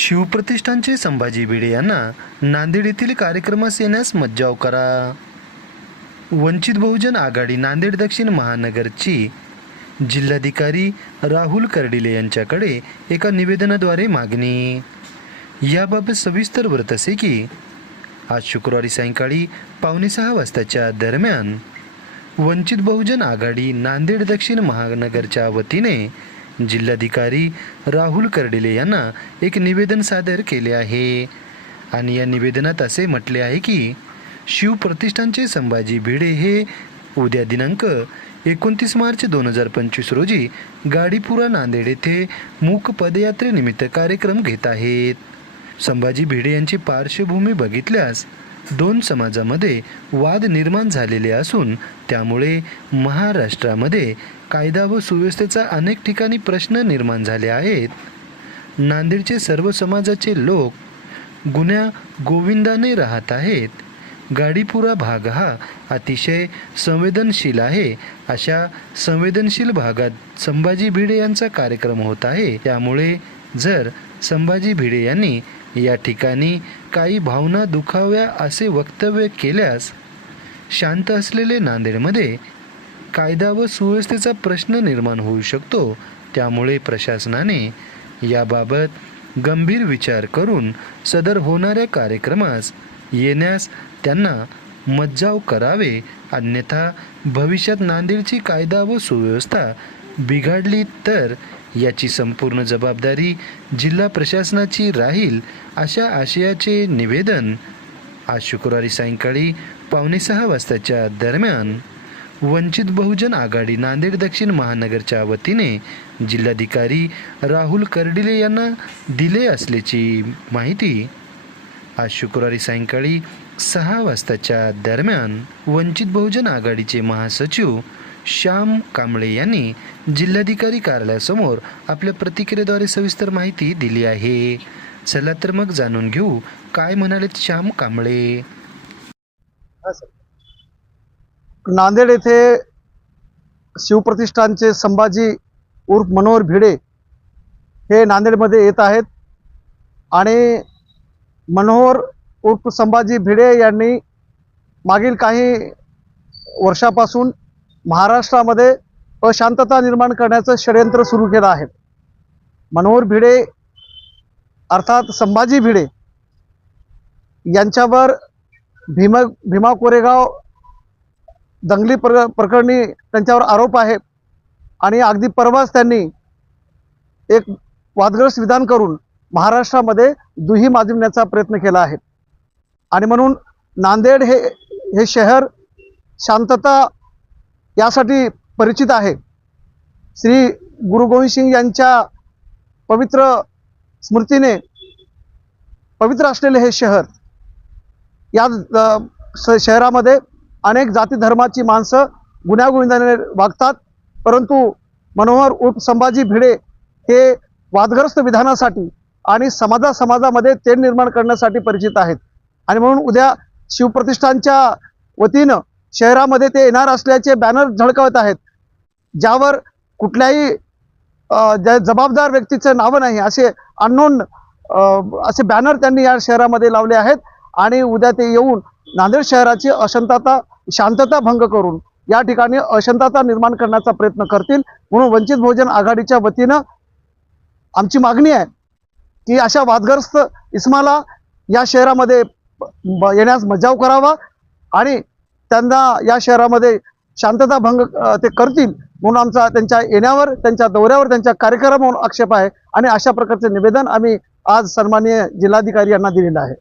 शिवप्रतिष्ठानचे संभाजी भिडे यांना नांदेड येथील कार्यक्रमास येण्यास मज्जाव करा. वंचित बहुजन आघाडी नांदेड दक्षिण महानगरची जिल्हाधिकारी राहुल कर्डिले यांच्याकडे एका निवेदनाद्वारे मागणी. याबाबत सविस्तर व्रत असे की आज शुक्रवारी सायंकाळी पावणे सहा वाजताच्या दरम्यान वंचित बहुजन आघाडी नांदेड दक्षिण महानगरच्या वतीने जिल्हाधिकारी राहुल कर्डिले यांना एक निवेदन सादर केले आहे. आणि या निवेदनात असे म्हटले आहे की शिवप्रतिष्ठानचे संभाजी भिडे हे उद्या दिनांक एकोणतीस मार्च दोन हजार पंचवीस रोजी गाडीपुरा नांदेड येथे मूक पदयात्रेनिमित्त कार्यक्रम घेत आहेत. संभाजी भिडे यांची पार्श्वभूमी बघितल्यास दोन समाजामध्ये वाद निर्माण झालेले असून त्यामुळे महाराष्ट्रामध्ये कायदा व सुव्यवस्थेचा अनेक ठिकाणी प्रश्न निर्माण झाले आहेत. नांदेडचे सर्व समाजाचे लोक गुन्ह्या गोविंदाने राहत आहेत. गाडीपुरा भाग हा अतिशय संवेदनशील आहे. अशा संवेदनशील भागात संभाजी भिडे यांचा कार्यक्रम होत आहे. त्यामुळे जर संभाजी भिडे यांनी या ठिकाणी काही भावना दुखाव्या असे वक्तव्य केल्यास शांत असलेले नांदेडमध्ये कायदा व सुव्यवस्थेचा प्रश्न निर्माण होऊ शकतो. त्यामुळे प्रशासनाने याबाबत गंभीर विचार करून सदर होणाऱ्या कार्यक्रमास येण्यास त्यांना मज्जाव करावे अन्यथा भविष्यात नांदेडची कायदा व सुव्यवस्था बिघडली तर याची संपूर्ण जबाबदारी जिल्हा प्रशासनाची राहील अशा आशयाचे निवेदन आज शुक्रवारी सायंकाळी पावणे सहा वाजताच्या दरम्यान वंचित बहुजन आघाडी नांदेड दक्षिण महानगरच्या वतीने जिल्हाधिकारी राहुल कर्डिले यांना दिले असल्याची माहिती आज शुक्रवारी सायंकाळी सहा वाजताच्या दरम्यान वंचित बहुजन आघाडीचे महासचिव श्याम कांबळे यांनी जिल्हाधिकारी कार्यालयासमोर आपल्या प्रतिक्रियेद्वारे सविस्तर माहिती दिली आहे. चला तर मग जाणून घेऊ काय म्हणालेत श्याम कांबळे. नांदेड येथे शिवप्रतिष्ठानचे संभाजी उर्फ मनोहर भिडे हे नांदेडमध्ये येत आहेत. आणि मनोहर उर्फ संभाजी भिडे यांनी मागील काही वर्षापासून महाराष्ट्रामध्ये अशांतता निर्माण करण्याचं षडयंत्र सुरू केलं आहे. मनोहर भिडे अर्थात संभाजी भिडे यांच्यावर भीम भीमा कोरेगाव दंगली प्र प्रकरणी त्यांच्यावर आरोप आहे आणि अगदी परवाच त्यांनी एक वादग्रस्त विधान करून महाराष्ट्रामध्ये दुही माजविण्याचा प्रयत्न केला आहे. आणि म्हणून नांदेड हे हे शहर शांतता यासाठी परिचित आहे. श्री गुरु गोविंद सिंग यांच्या पवित्र स्मृतीने पवित्र असलेले हे शहर या श- शहरामध्ये अनेक जाती धर्माची माणसं गुन्ह्यागोविंदाने वागतात. परंतु मनोहर उर्फ संभाजी भिडे हे वादग्रस्त विधानासाठी आणि समाजा समाजामध्ये तेढ निर्माण करण्यासाठी परिचित आहेत. आणि म्हणून उद्या शिवप्रतिष्ठानच्या वतीनं शहरामध्ये ते येणार असल्याचे बॅनर झळकवत आहेत. ज्यावर कुठल्याही ज्या जबाबदार व्यक्तीचं नावं नाही असे अननोन असे बॅनर त्यांनी या शहरामध्ये लावले आहेत. आणि उद्या ते येऊन नांदेड शहराची अशांतता शांतता भंग करून या ठिकाणी अशांतता निर्माण करण्याचा प्रयत्न करतील. म्हणून वंचित बहुजन आघाडीच्या वतीनं आमची मागणी आहे की अशा वादग्रस्त इस्माला या शहरामध्ये येण्यास मजाव करावा आणि त्यांना या शहरामध्ये शांतता भंग ते करतील म्हणून आमचा त्यांच्या येण्यावर त्यांच्या दौऱ्यावर त्यांच्या कार्यक्रमावर आक्षेप आहे. आणि अशा प्रकारचे निवेदन आम्ही आज सन्माननीय जिल्हाधिकारी यांना दिलेलं आहे.